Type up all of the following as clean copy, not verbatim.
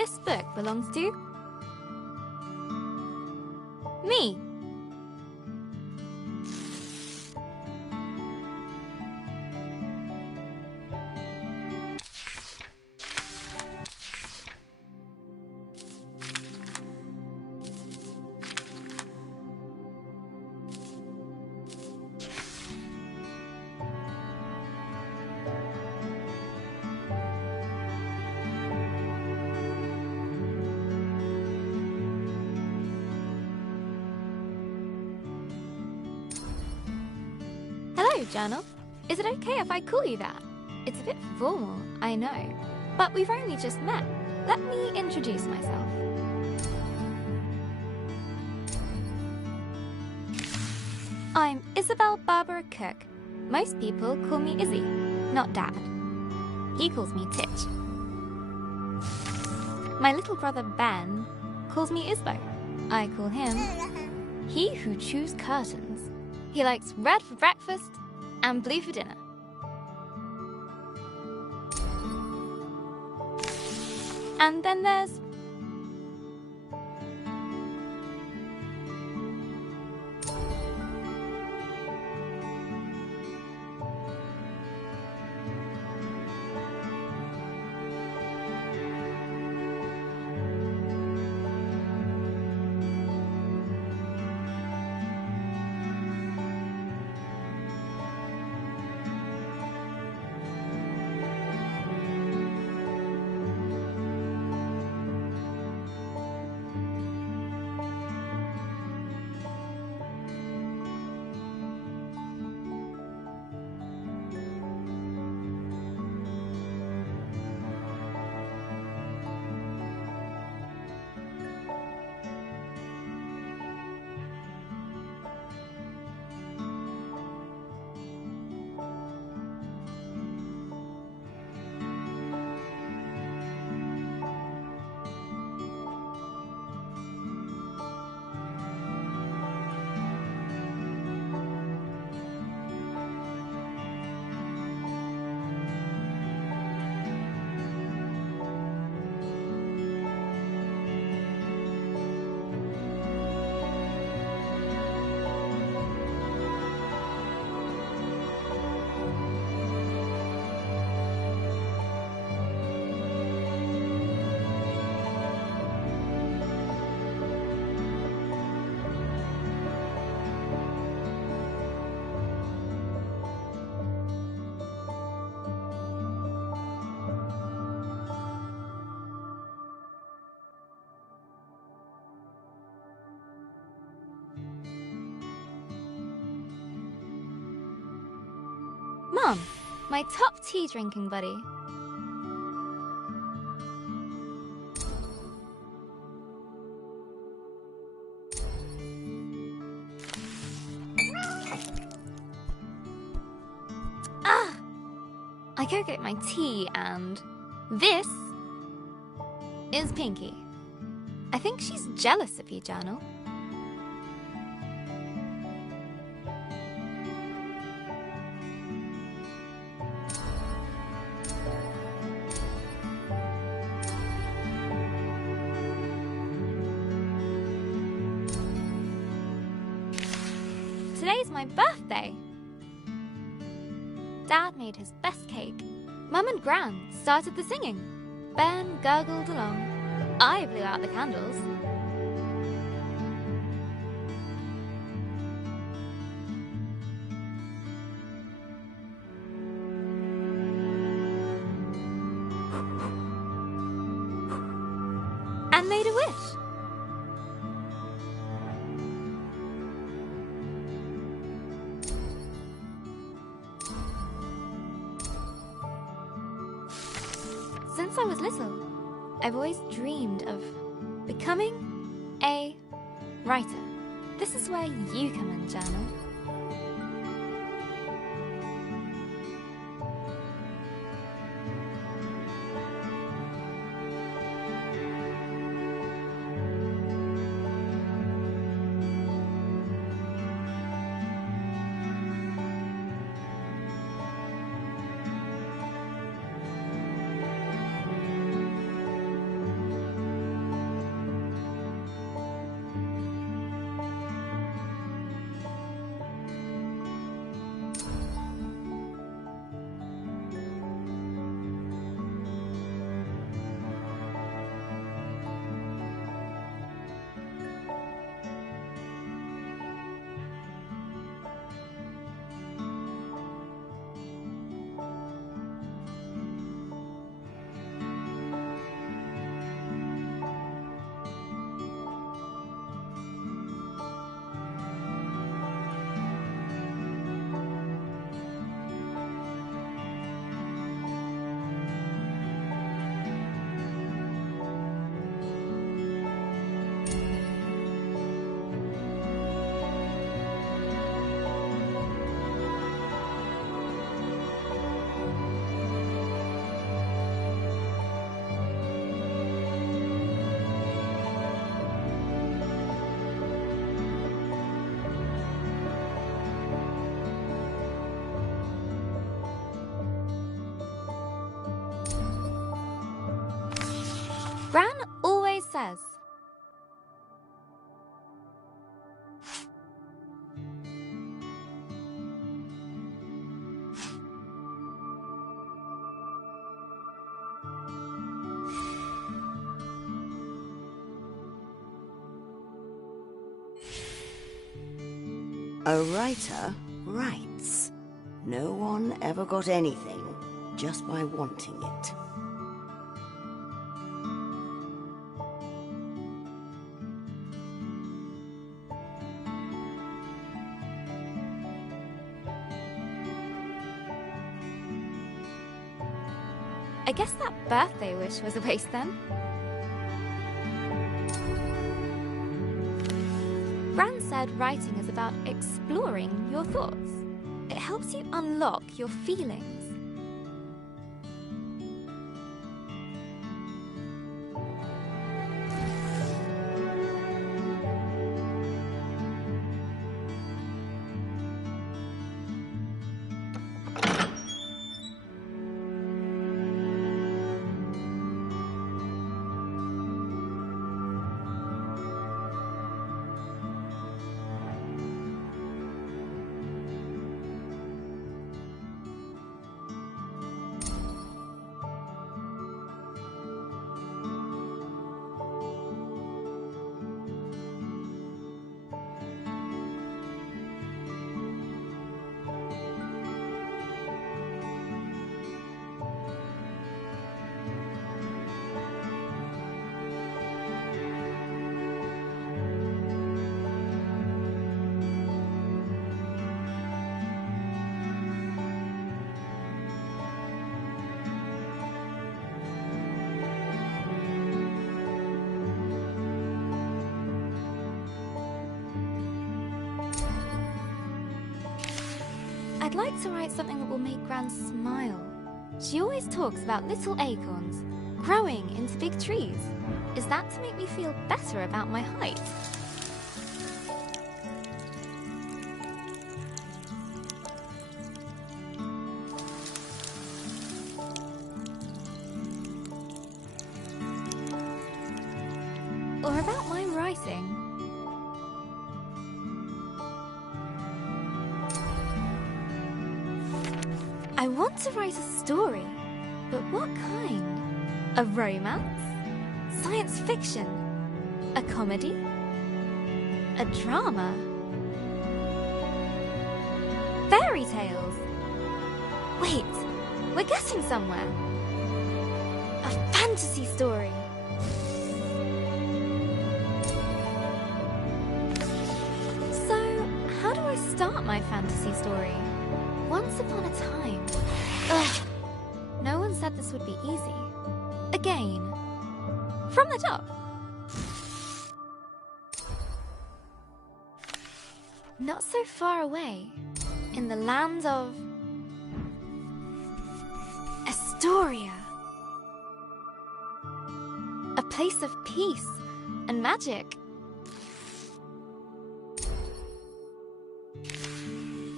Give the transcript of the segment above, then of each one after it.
this book belongs to me. Hello, Journal. Is it okay if I call you that? It's a bit formal, I know, but we've only just met. Let me introduce myself. I'm Isabel Barbara Cook. Most people call me Izzy, not Dad. He calls me Titch. My little brother Ben calls me Isbo. I call him He Who Chews Curtains. He likes red for breakfast and blue for dinner. And then there's Mom, my top tea drinking buddy. I go get my tea, and this is Pinky. I think she's jealous of you, Journal. Today's my birthday. Dad made his best cake. Mum and Gran started the singing. Ben gurgled along. I blew out the candles. And made a wish. Since I was little, I've always dreamed of becoming a writer. This is where you come in, Journal. A writer writes. No one ever got anything just by wanting it. I guess that birthday wish was a waste then. Gran said writing is about exploring your thoughts. It helps you unlock your feelings. I'd like to write something that will make Gran smile. She always talks about little acorns growing into big trees. Is that to make me feel better about my height? Or about my writing? I want to write a story, but what kind? A romance? Science fiction? A comedy? A drama? Fairy tales? Wait, we're getting somewhere. A fantasy story. So, how do I start my fantasy story? Once upon a time. Ugh. No one said this would be easy. Again. From the top. Not so far away. In the land of Astoria. A place of peace and magic.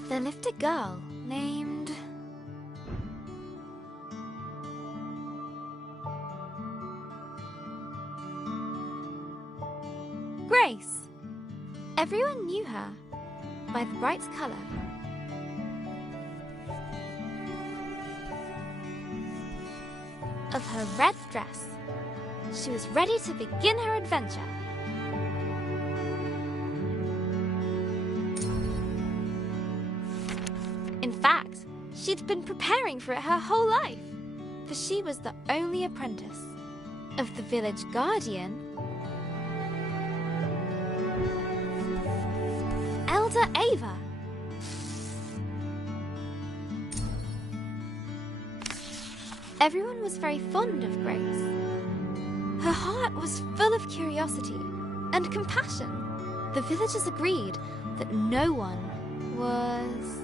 There lived a girl named Grace. Everyone knew her by the bright color of her red dress. She was ready to begin her adventure. In fact, she'd been preparing for it her whole life, for she was the only apprentice of the village guardian, Elder Ava. Everyone was very fond of Grace. Her heart was full of curiosity and compassion. The villagers agreed that no one was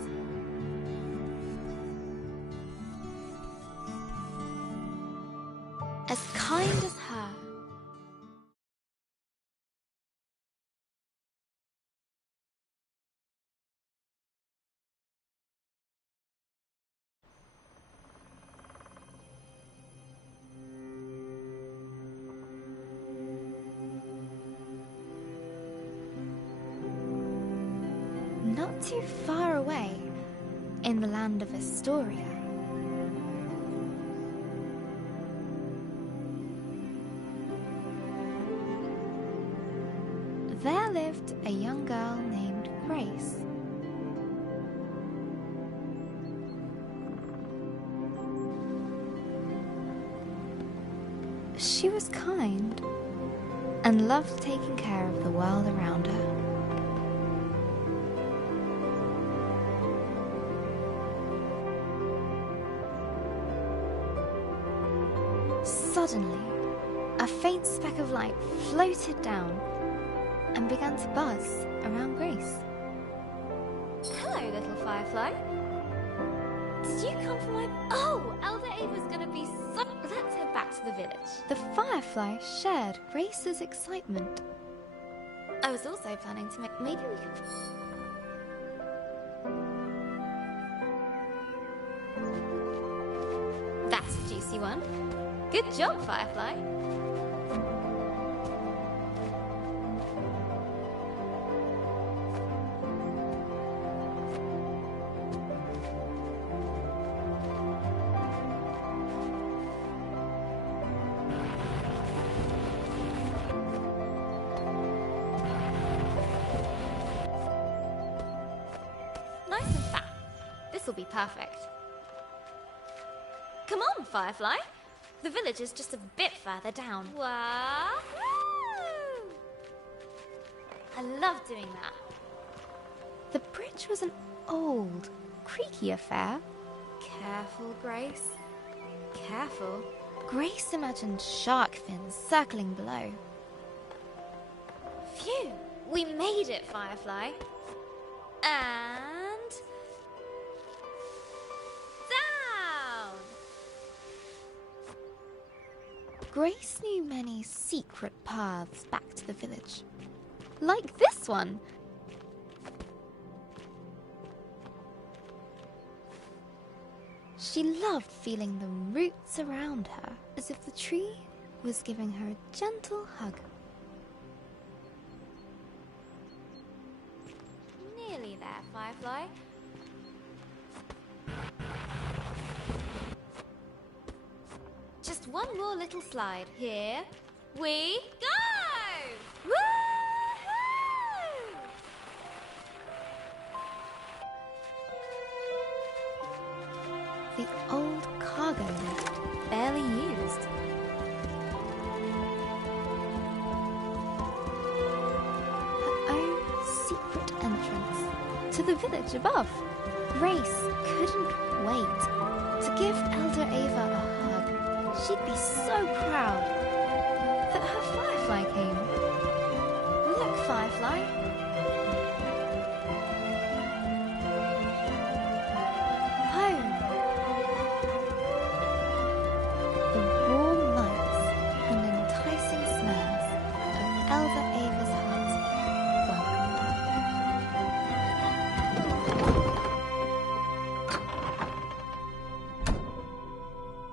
as kind as her. Not too far away, in the land of Astoria, there lived a young girl named Grace. She was kind and loved taking care of the world around her. Suddenly, a faint speck of light floated down and began to buzz around Grace. Hello, little firefly. Did you come from my... Oh, Elder Ava's gonna be so... Let's head back to the village. The firefly shared Grace's excitement. I was also planning to make... Maybe we could... That's a juicy one. Good job, Firefly. Nice and fat. This'll be perfect. Come on, Firefly. The village is just a bit further down. Wahoo! I love doing that. The bridge was an old, creaky affair. Careful, Grace. Careful. Grace imagined shark fins circling below. Phew! We made it, Firefly. And... down! Grace knew many secret paths back to the village. Like this one! She loved feeling the roots around her, as if the tree was giving her a gentle hug. Nearly there, Firefly. Just one more little slide. Here we go! Woohoo! The old cargo lift, barely used. Her own secret entrance to the village above. Grace couldn't wait to give Elder Ava a hug. She'd be so proud that her Firefly came. Look, Firefly. Home. The warm lights and enticing smells of Elder Ava's hut welcomed her.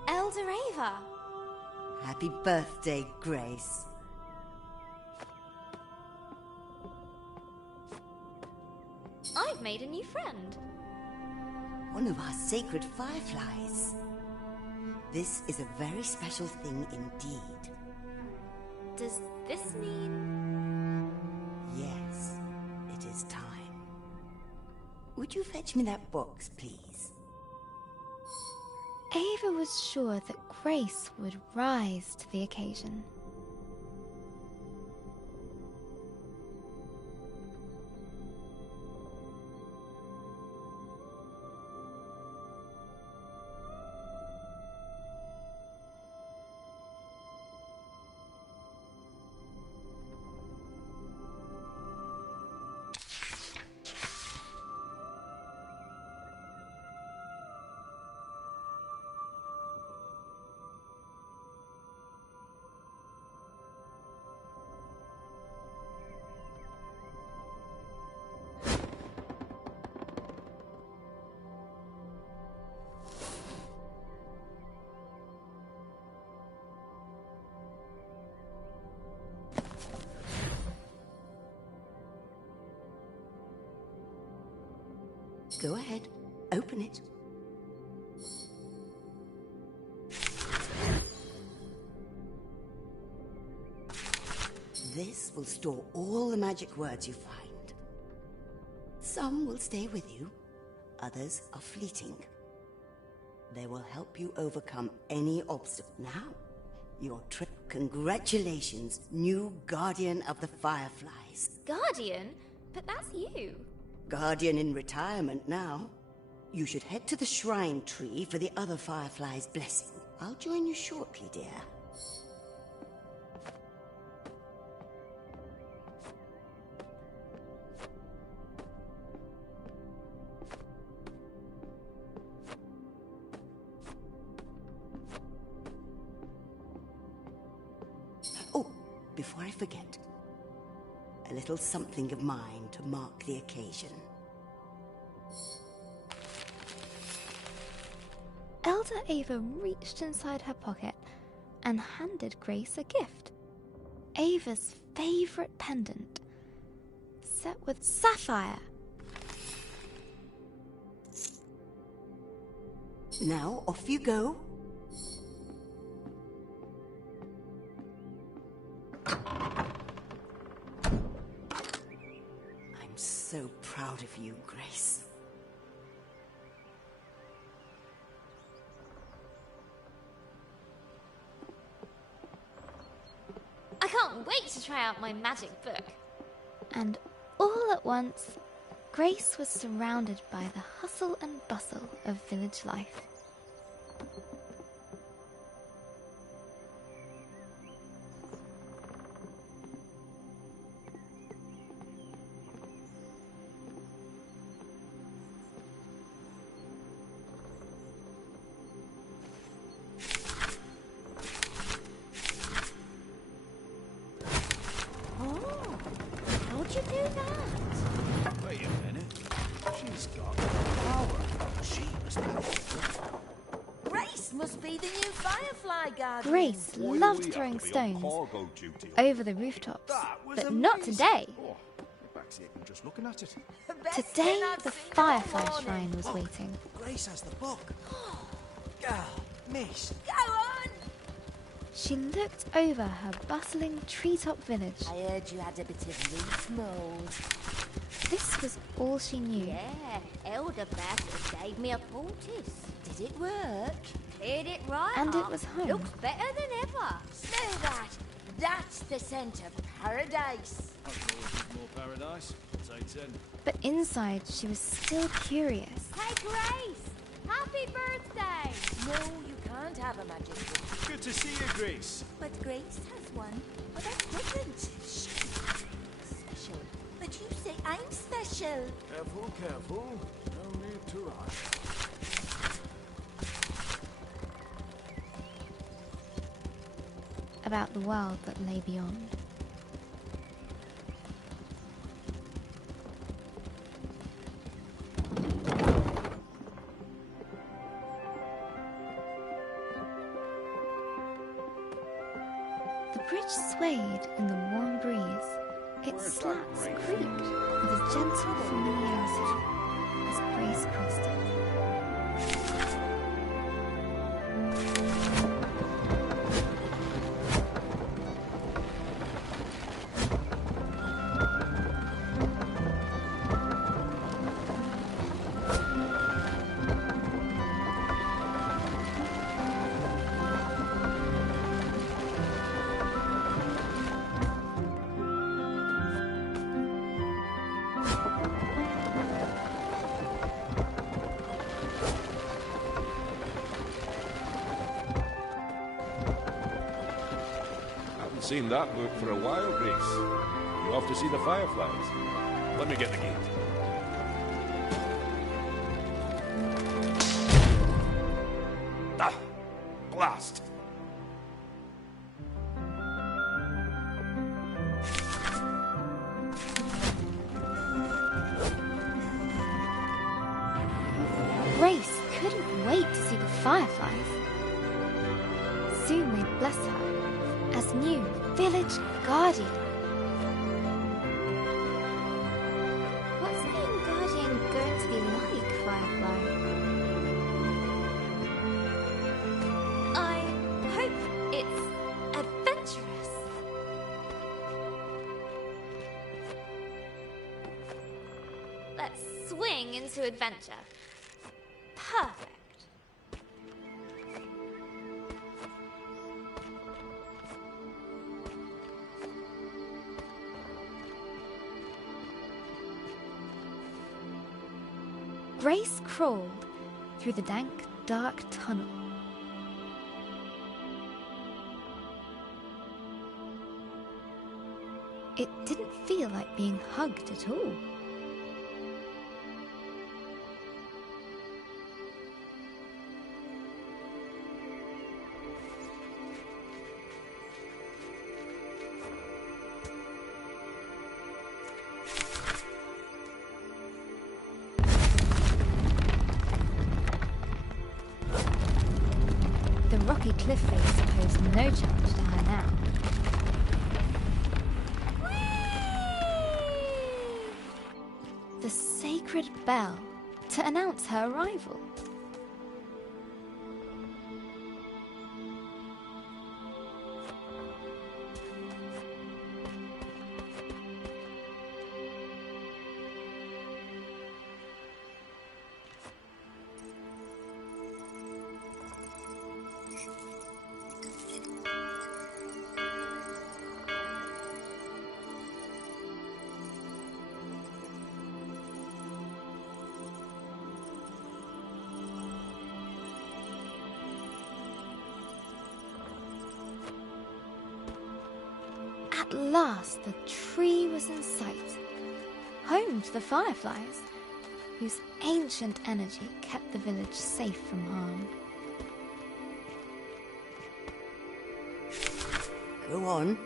Elder Ava! Happy birthday, Grace. I've made a new friend. One of our sacred fireflies. This is a very special thing indeed. Does this mean... Yes, it is time. Would you fetch me that box, please? Ava was sure that Grace would rise to the occasion. Go ahead, open it. This will store all the magic words you find. Some will stay with you, others are fleeting. They will help you overcome any obstacle. Now, your trip Congratulations, new Guardian of the Fireflies. Guardian? But that's you. Guardian in retirement now. You should head to the shrine tree for the other Fireflies' blessing. I'll join you shortly, dear. Oh, before I forget, a little something of mine to mark the occasion. Elder Ava reached inside her pocket and handed Grace a gift. Ava's favorite pendant, set with sapphire. Now, off you go. I'm so proud of you, Grace. I can't wait to try out my magic book. And all at once, Grace was surrounded by the hustle and bustle of village life. How'd you do that? Wait a minute. She's got power. She must be... Grace must be the new Firefly Guardian. Grace Why do loved we have throwing to be on stones cargo duty all over the rooftops, That was but not amazing. today. Oh, my back's aching just looking at it. Best Today, thing I've the seen all Firefly morning. Shrine was waiting. Grace has the book. Ah, miss. Go on! She looked over her bustling treetop village. I heard you had a bit of loose mold. This was all she knew. Yeah, Elder Bassett gave me a poultice. Did it work? Cleared it right And it up. was home. Looks better than ever. Smell that! That's the scent of paradise. I can always use more paradise. Say 10. But inside, she was still curious. Hey, Grace! Happy birthday! No, you can't have a magic book. Good to see you, Grace. But Grace has one. But that's different. Shh. Special. But you say I'm special. Careful, careful. No need to rush. About the world that lay beyond. The bridge swayed in the warm breeze. Its slats creaked with a gentle familiarity as Grace crossed it. Haven't seen that book for a while, Grace. You off to see the Fireflies? Let me get the gate. Ah! Blast! Grace couldn't wait to see the Fireflies. Soon they'd bless her as new village guardian. What's being guardian going to be like, Firefly? I hope it's adventurous. Let's swing into adventure. Perfect. Grace crawled through the dank, dark tunnel. It didn't feel like being hugged at all. The rocky cliff face posed no challenge to her now. The sacred bell to announce her arrival. At last, the tree was in sight, home to the fireflies, whose ancient energy kept the village safe from harm. Go on.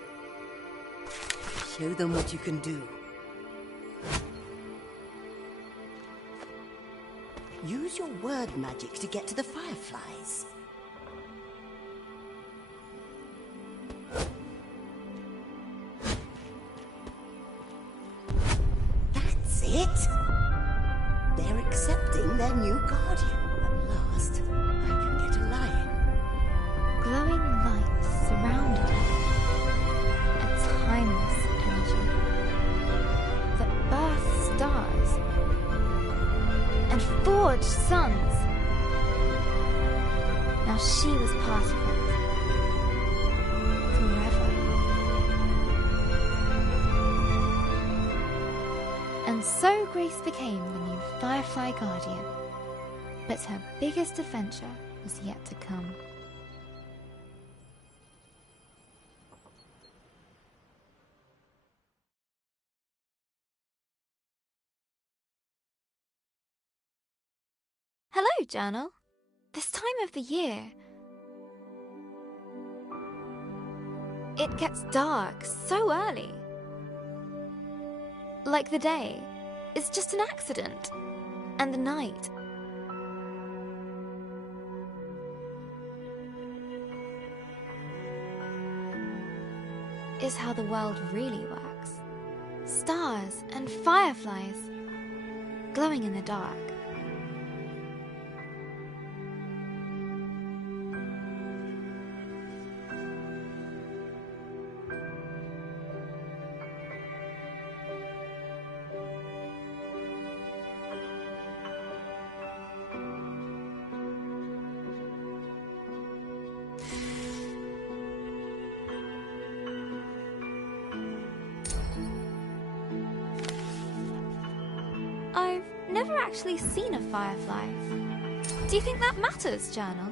Show them what you can do. Use your word magic to get to the fireflies. That's it! They're accepting their new guardian. At last, I can get a lion. Glowing light surrounded her, a timeless energy that birthed stars and forged suns. Now she was part of it, forever. And so Grace became the new Firefly Guardian, but her biggest adventure was yet to come. Hello, Journal. This time of the year, it gets dark so early. Like the day is just an accident, and the night is how the world really works. Stars and fireflies glowing in the dark. I've never actually seen a firefly. Do you think that matters, Journal?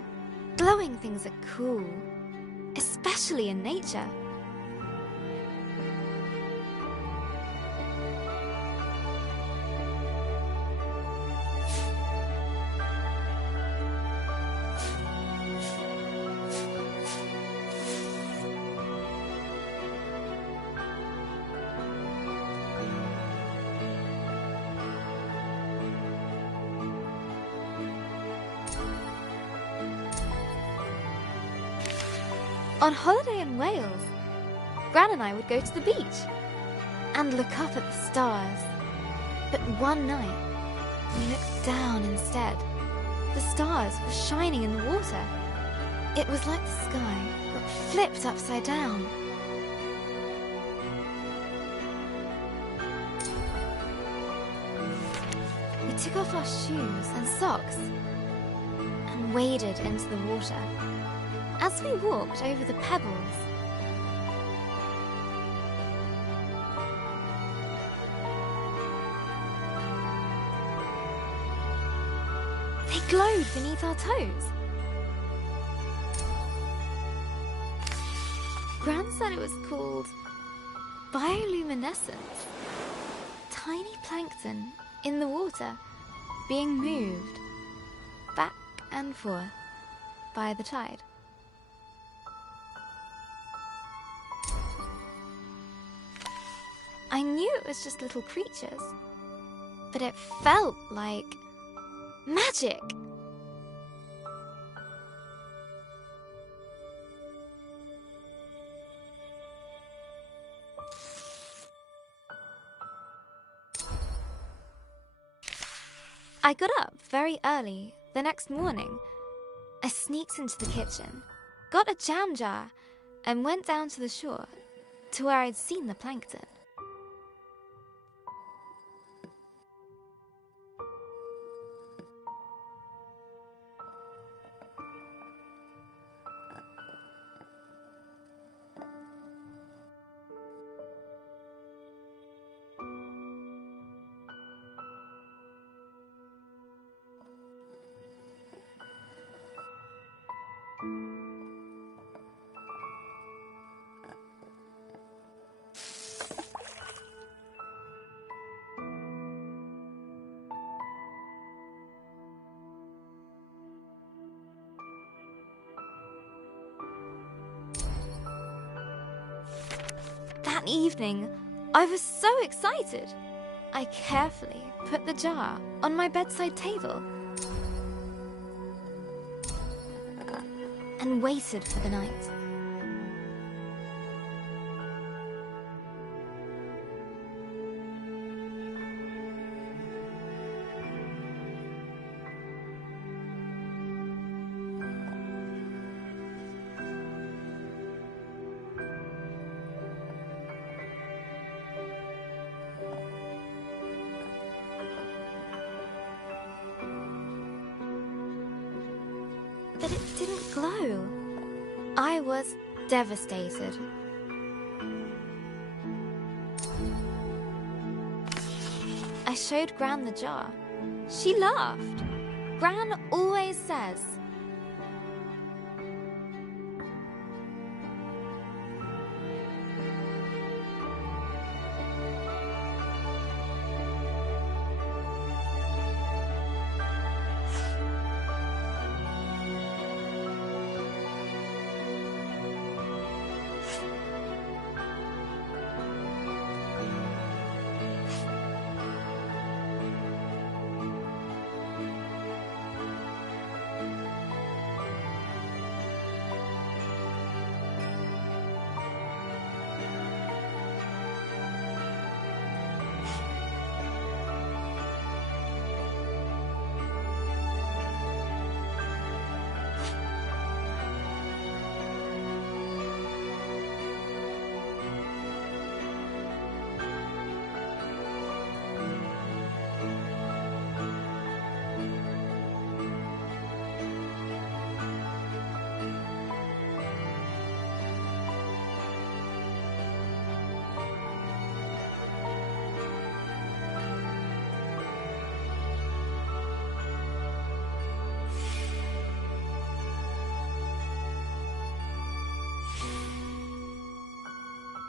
Glowing things are cool, especially in nature. On holiday in Wales, Gran and I would go to the beach and look up at the stars. But one night, we looked down instead. The stars were shining in the water. It was like the sky got flipped upside down. We took off our shoes and socks and waded into the water. As we walked over the pebbles, It glowed beneath our toes. Gran said it was called bioluminescence. Tiny plankton in the water being moved back and forth by the tide. I knew it was just little creatures, but it felt like magic. I got up very early the next morning. I sneaked into the kitchen, got a jam jar, and went down to the shore to where I'd seen the plankton. That evening, I was so excited. I carefully put the jar on my bedside table and waited for the night. But it didn't glow. I was devastated. I showed Gran the jar. She laughed. Gran always says,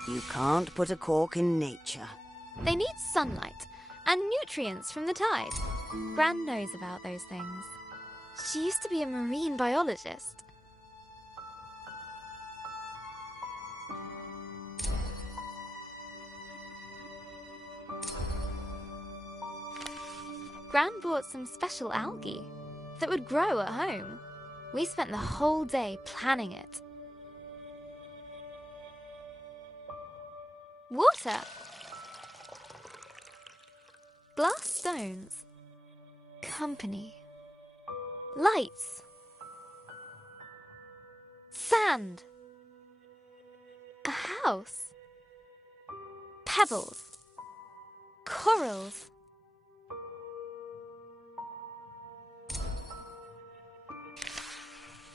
You can't put a cork in nature. they need sunlight and nutrients from the tide. Gran knows about those things. She used to be a marine biologist. Gran bought some special algae that would grow at home. We spent the whole day planning it. Water. Glass stones. Company. Lights. Sand. A house. Pebbles. Corals.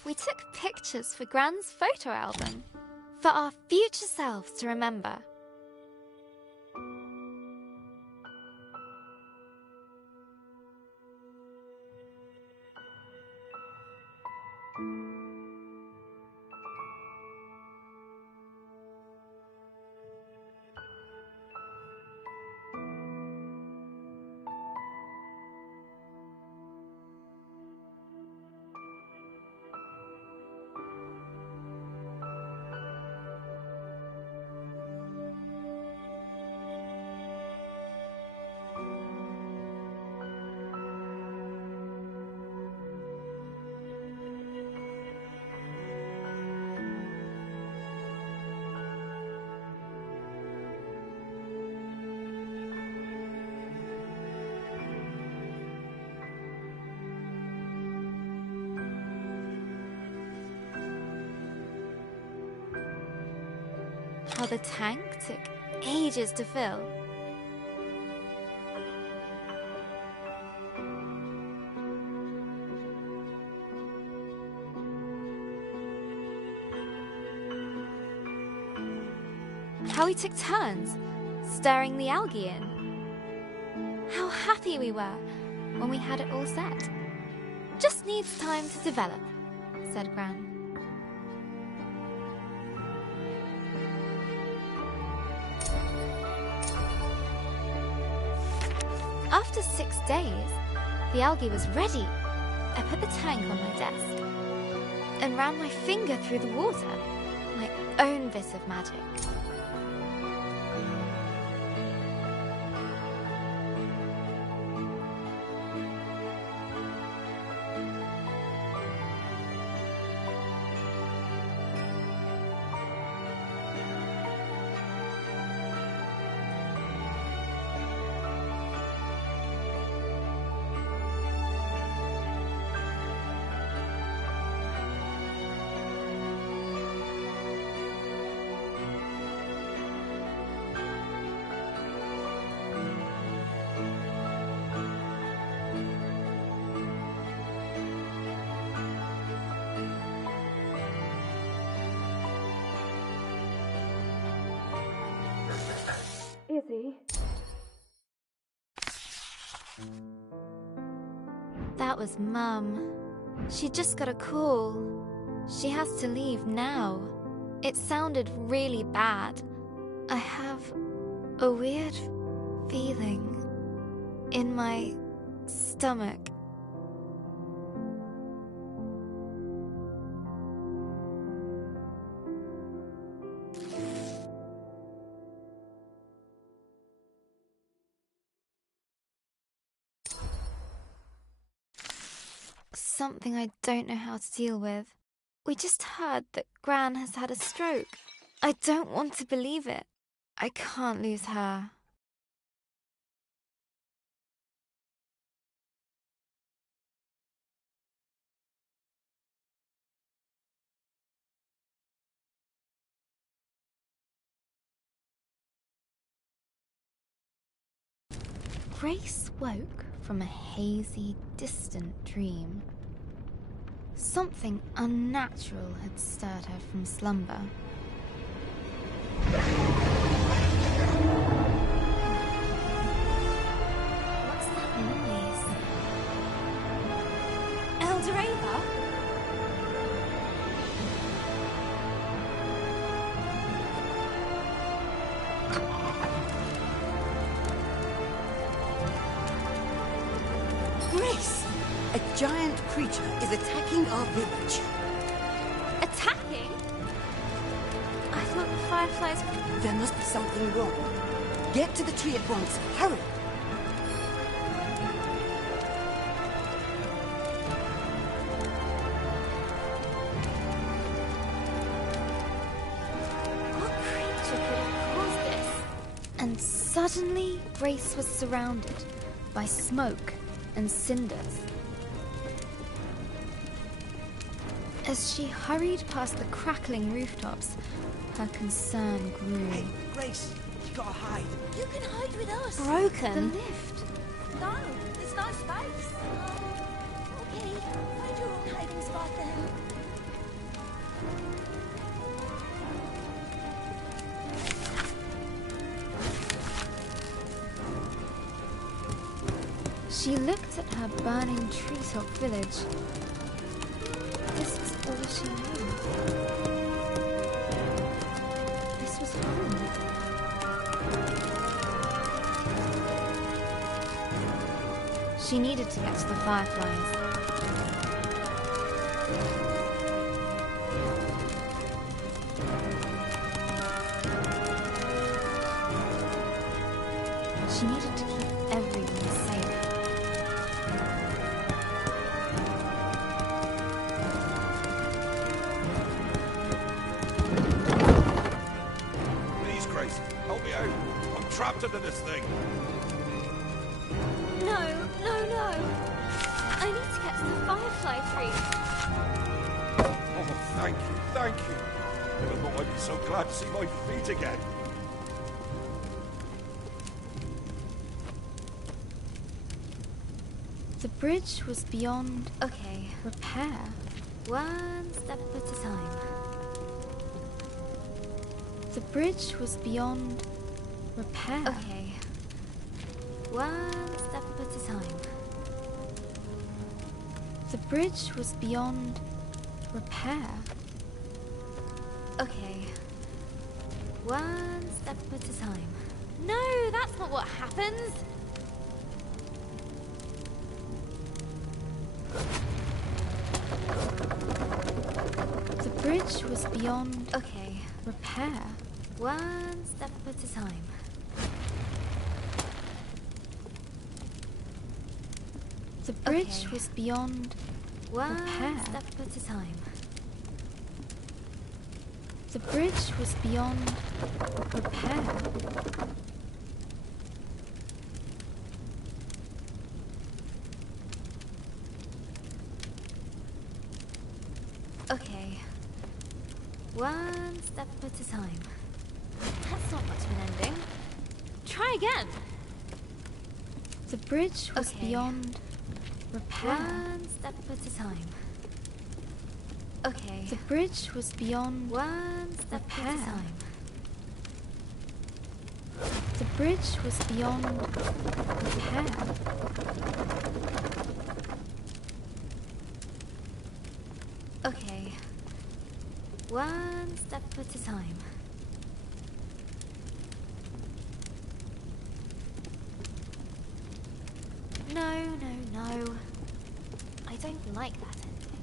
We took pictures for Gran's photo album for our future selves to remember. how the tank took ages to fill. How we took turns stirring the algae in. How happy we were when we had it all set. Just needs time to develop, said Gran. After 6 days, the algae was ready. I put the tank on my desk and ran my finger through the water, my own bit of magic. Izzy. That was Mum. She just got a call. She has to leave now. It sounded really bad. I have a weird feeling in my stomach. Something I don't know how to deal with. We just heard that Gran has had a stroke. I don't want to believe it. I can't lose her. Grace woke from a hazy, distant dream. Something unnatural had stirred her from slumber. What's that noise? Elder Ava? Grace! A giant creature is attacking our village. Attacking? I thought the fireflies... There must be something wrong. Get to the tree at once. Hurry! What creature could have caused this? And suddenly, Grace was surrounded by smoke and cinders. As she hurried past the crackling rooftops, her concern grew. Hey, Grace, you gotta hide. You can hide with us. Broken. The lift. No, there's no space. Okay, find your own hiding spot then. She looked at her burning treetop village. This was all she knew. This was home. She needed to get to the fireflies. She needed to keep everyone safe. Please, Grace, help me out. I'm trapped under this thing. No, no, no. I need to get to the firefly tree. Oh, thank you, thank you. Never thought I'd be so glad to see my feet again. The bridge was beyond, repair. One step at a time. The bridge was beyond repair. One step at a time. The bridge was beyond repair. One step at a time. No, that's not what happens. The bridge was beyond, repair. One step at a time. The bridge was beyond one step at a time. The bridge was beyond repair. One step at a time. That's not much of an ending. Try again. The bridge was beyond repair. One step at a time. The bridge was beyond one step at a time. The bridge was beyond repair. One step at a time. No. I don't like that ending.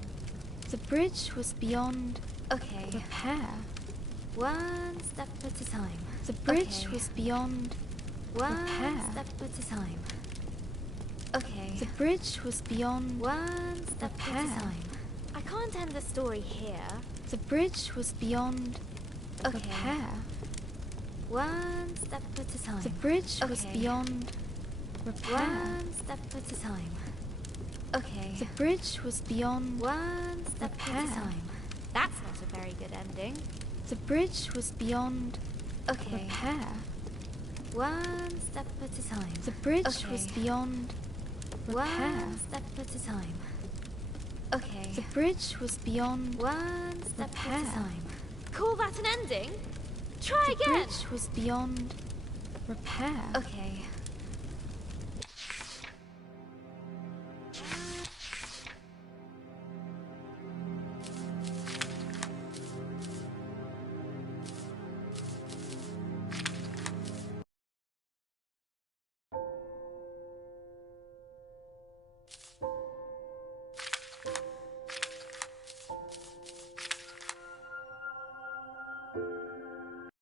The bridge was beyond repair. One step at a time. The bridge was beyond one step at a time. The bridge was beyond one step at a time. I can't end the story here. The bridge was beyond repair. One step at a time. The bridge was beyond repair. One step at a time. The bridge was beyond one step at a time. That's not a very good ending. The bridge was beyond repair. One step at a time. The bridge was beyond repair. One step at a time. The bridge was beyond one step at a time. Call that an ending? Try again! The bridge was beyond repair.